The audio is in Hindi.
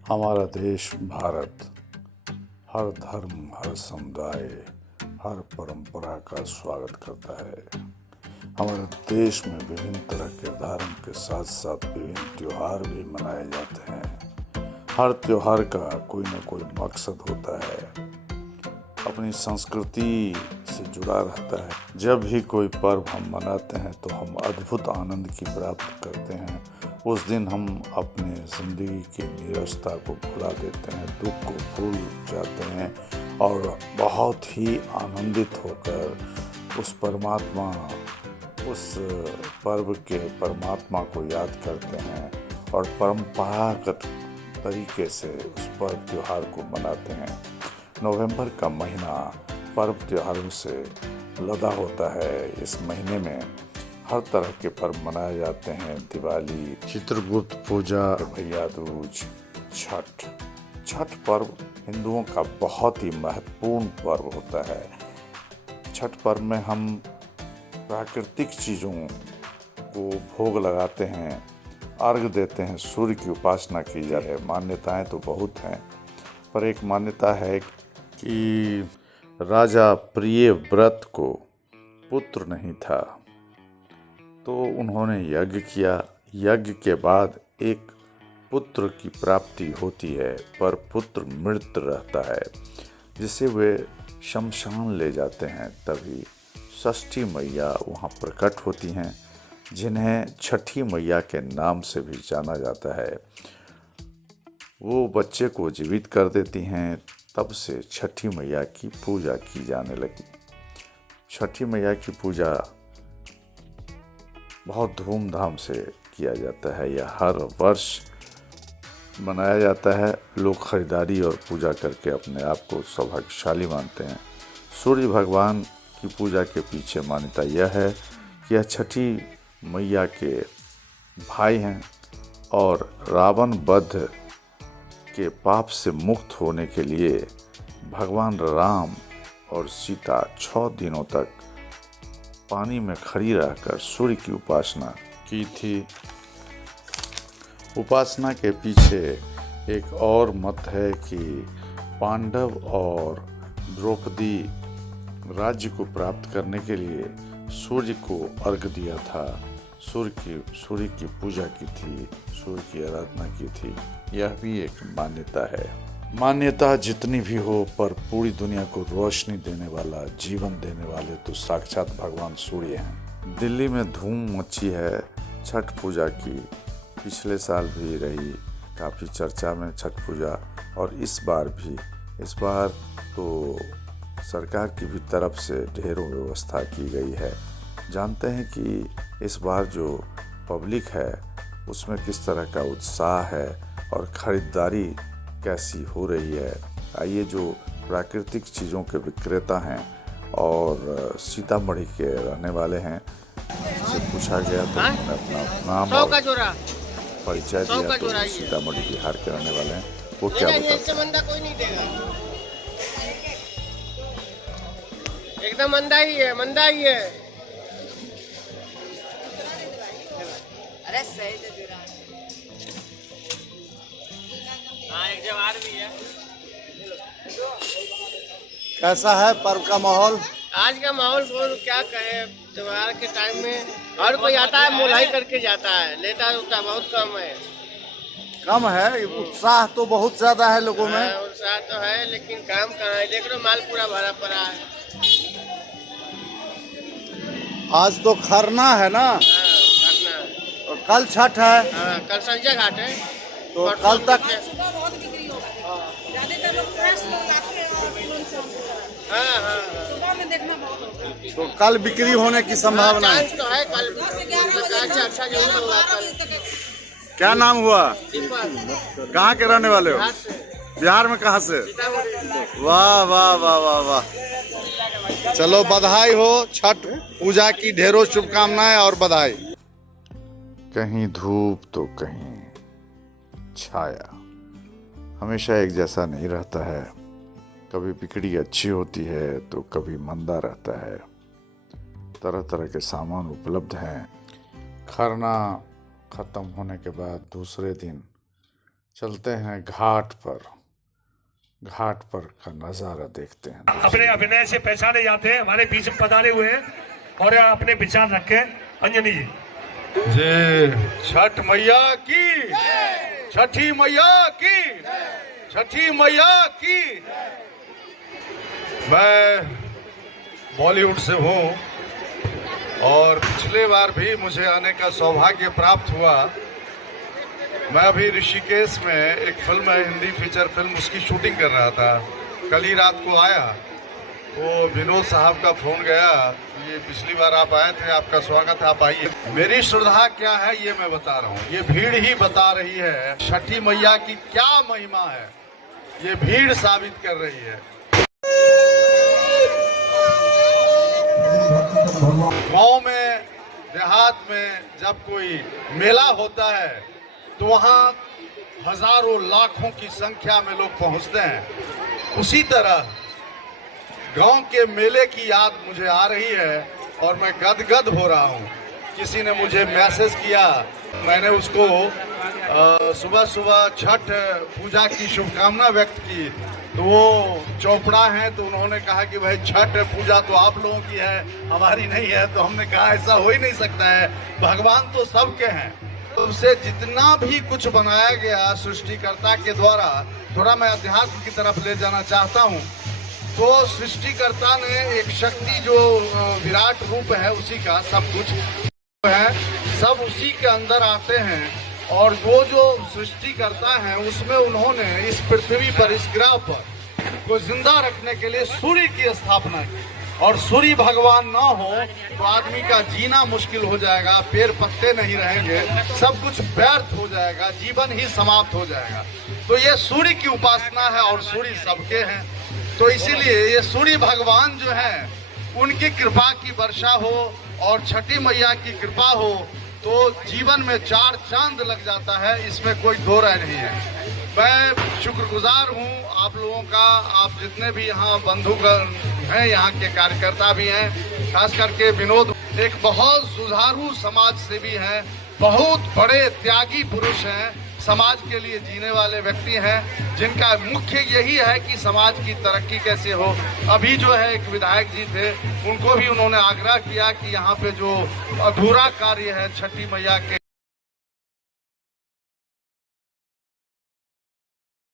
हमारा देश भारत हर धर्म, हर समुदाय, हर परंपरा का स्वागत करता है। हमारे देश में विभिन्न तरह के धर्म के साथ साथ विभिन्न त्योहार भी मनाए जाते हैं। हर त्योहार का कोई न कोई मकसद होता है, अपनी संस्कृति से जुड़ा रहता है। जब भी कोई पर्व हम मनाते हैं तो हम अद्भुत आनंद की प्राप्त करते हैं। उस दिन हम अपने ज़िंदगी की नीरसता को भुला देते हैं, दुख को भूल जाते हैं और बहुत ही आनंदित होकर उस पर्व के परमात्मा को याद करते हैं और परंपरागत तरीके से उस पर्व त्योहार को मनाते हैं। नवंबर का महीना पर्व त्योहारों से लदा होता है। इस महीने में हर तरह के पर्व मनाए जाते हैं। दिवाली, चित्रगुप्त पूजा, भैया दूज, छठ पर्व हिंदुओं का बहुत ही महत्वपूर्ण पर्व होता है। छठ पर्व में हम प्राकृतिक चीज़ों को भोग लगाते हैं, अर्घ देते हैं, सूर्य की उपासना की जाती है। मान्यताएं तो बहुत हैं, पर एक मान्यता है कि राजा प्रियव्रत को पुत्र नहीं था, तो उन्होंने यज्ञ किया। यज्ञ के बाद एक पुत्र की प्राप्ति होती है, पर पुत्र मृत रहता है, जिसे वे शमशान ले जाते हैं। तभी षष्ठी मैया वहाँ प्रकट होती हैं, जिन्हें छठी मैया के नाम से भी जाना जाता है। वो बच्चे को जीवित कर देती हैं। तब से छठी मैया की पूजा की जाने लगी। छठी मैया की पूजा बहुत धूमधाम से किया जाता है। यह हर वर्ष मनाया जाता है। लोग खरीदारी और पूजा करके अपने आप को सौभाग्यशाली मानते हैं। सूर्य भगवान की पूजा के पीछे मान्यता यह है कि यह छठी मैया के भाई हैं और रावण वध के पाप से मुक्त होने के लिए भगवान राम और सीता 6 दिनों तक पानी में खड़ी रहकर सूर्य की उपासना की थी। उपासना के पीछे एक और मत है कि पांडव और द्रौपदी राज्य को प्राप्त करने के लिए सूर्य को अर्घ दिया था, सूर्य की पूजा की थी, सूर्य की आराधना की थी। यह भी एक मान्यता है। मान्यता जितनी भी हो, पर पूरी दुनिया को रोशनी देने वाला, जीवन देने वाले तो साक्षात भगवान सूर्य हैं। दिल्ली में धूम मची है छठ पूजा की। पिछले साल भी रही काफ़ी चर्चा में छठ पूजा, और इस बार तो सरकार की भी तरफ से ढेरों व्यवस्था की गई है। जानते हैं कि इस बार जो पब्लिक है उसमें किस तरह का उत्साह है और ख़रीदारी कैसी हो रही है। आइए, जो प्राकृतिक चीज़ों के विक्रेता हैं और सीतामढ़ी के रहने वाले हैं, उनसे पूछा गया तो उन्होंने अपना नाम और परिचय दिया। तो सीतामढ़ी बिहार के रहने वाले हैं, वो क्या बताते हैं। एकदम मंदा ही है। अरे सही तो जुड़ा एक जवार भी है। कैसा है पर्व का माहौल? आज का माहौल क्या कहे, त्योहार के टाइम में हर कोई आता है, मुलाई करके जाता है, लेता रुकता बहुत कम है। उत्साह तो बहुत ज्यादा है लोगों में। उत्साह तो है, लेकिन काम कहाँ है। देख लो, माल पूरा भरा पड़ा है। आज तो खरना है ना? खरना है। और कल छठ है। कल संजय घाट है, तो कल तक बहुत बिक्री होगा। ज्यादातर लोग फ्रेश लोग आते हैं और सुबह में देखना बहुत होगा। तो कल बिक्री होने की संभावना है। तो है कल अच्छा जरूर होगा कल। क्या नाम हुआ? कहाँ के रहने वाले हो? बिहार में कहाँ से? वाह वाह वाह वाह वाह। चलो, बधाई हो। छठ पूजा की ढेरों शुभकामनाएं और बधाई। कहीं धूप तो कहीं छाया, हमेशा एक जैसा नहीं रहता है। कभी बिक्री अच्छी होती है तो कभी मंदा रहता है। तरह तरह के सामान उपलब्ध हैं। खरना ख़त्म होने के बाद दूसरे दिन चलते हैं घाट पर का नज़ारा देखते हैं। अपने अभिनय से पहचाने जाते हैं, हमारे बीच में पधारे हुए हैं और अपने विचार रखे। अंजनी जी छठ मैया की, छठी मैया की, छठी मैया की। मैं बॉलीवुड से हूँ और पिछले बार भी मुझे आने का सौभाग्य प्राप्त हुआ। मैं अभी ऋषिकेश में एक फिल्म है, हिंदी फीचर फिल्म, उसकी शूटिंग कर रहा था। कल ही रात को आया तो विनोद साहब का फोन गया, ये पिछली बार आप आए थे, आपका स्वागत है, आप आइए। मेरी श्रद्धा क्या है ये मैं बता रहा हूँ, ये भीड़ ही बता रही है छठी मैया की क्या महिमा है, ये भीड़ साबित कर रही है। गांव में देहात में जब कोई मेला होता है तो वहाँ हजारों लाखों की संख्या में लोग पहुँचते हैं। उसी तरह गांव के मेले की याद मुझे आ रही है और मैं गदगद हो रहा हूँ। किसी ने मुझे मैसेज किया, मैंने उसको सुबह सुबह छठ पूजा की शुभकामना व्यक्त की, तो वो चोपड़ा हैं तो उन्होंने कहा कि भाई छठ पूजा तो आप लोगों की है, हमारी नहीं है। तो हमने कहा ऐसा हो ही नहीं सकता है, भगवान तो सबके हैं। उसे जितना भी कुछ बनाया गया सृष्टिकर्ता के द्वारा, थोड़ा मैं अध्यात्म की तरफ ले जाना चाहता हूँ। तो सृष्टिकर्ता ने एक शक्ति जो विराट रूप है उसी का सब कुछ है, सब उसी के अंदर आते हैं। और वो जो सृष्टि करता है उसमें उन्होंने इस पृथ्वी पर, इस ग्रह पर को जिंदा रखने के लिए सूर्य की स्थापना की। और सूर्य भगवान ना हो तो आदमी का जीना मुश्किल हो जाएगा, पेड़ पत्ते नहीं रहेंगे, सब कुछ व्यर्थ हो जाएगा, जीवन ही समाप्त हो जाएगा। तो ये सूर्य की उपासना है और सूर्य सबके हैं। तो इसीलिए ये सूर्य भगवान जो है उनकी कृपा की वर्षा हो और छठी मैया की कृपा हो तो जीवन में चार चांद लग जाता है, इसमें कोई दो राय नहीं है। मैं शुक्रगुजार हूँ आप लोगों का, आप जितने भी यहाँ बंधुगण हैं, यहाँ के कार्यकर्ता भी हैं, खास करके विनोद एक बहुत सुधारू समाज सेवी हैं, बहुत बड़े त्यागी पुरुष हैं, समाज के लिए जीने वाले व्यक्ति हैं, जिनका मुख्य यही है कि समाज की तरक्की कैसे हो। अभी जो है एक विधायक जी थे, उनको भी उन्होंने आग्रह किया कि यहाँ पे जो अधूरा कार्य है छठी मैया के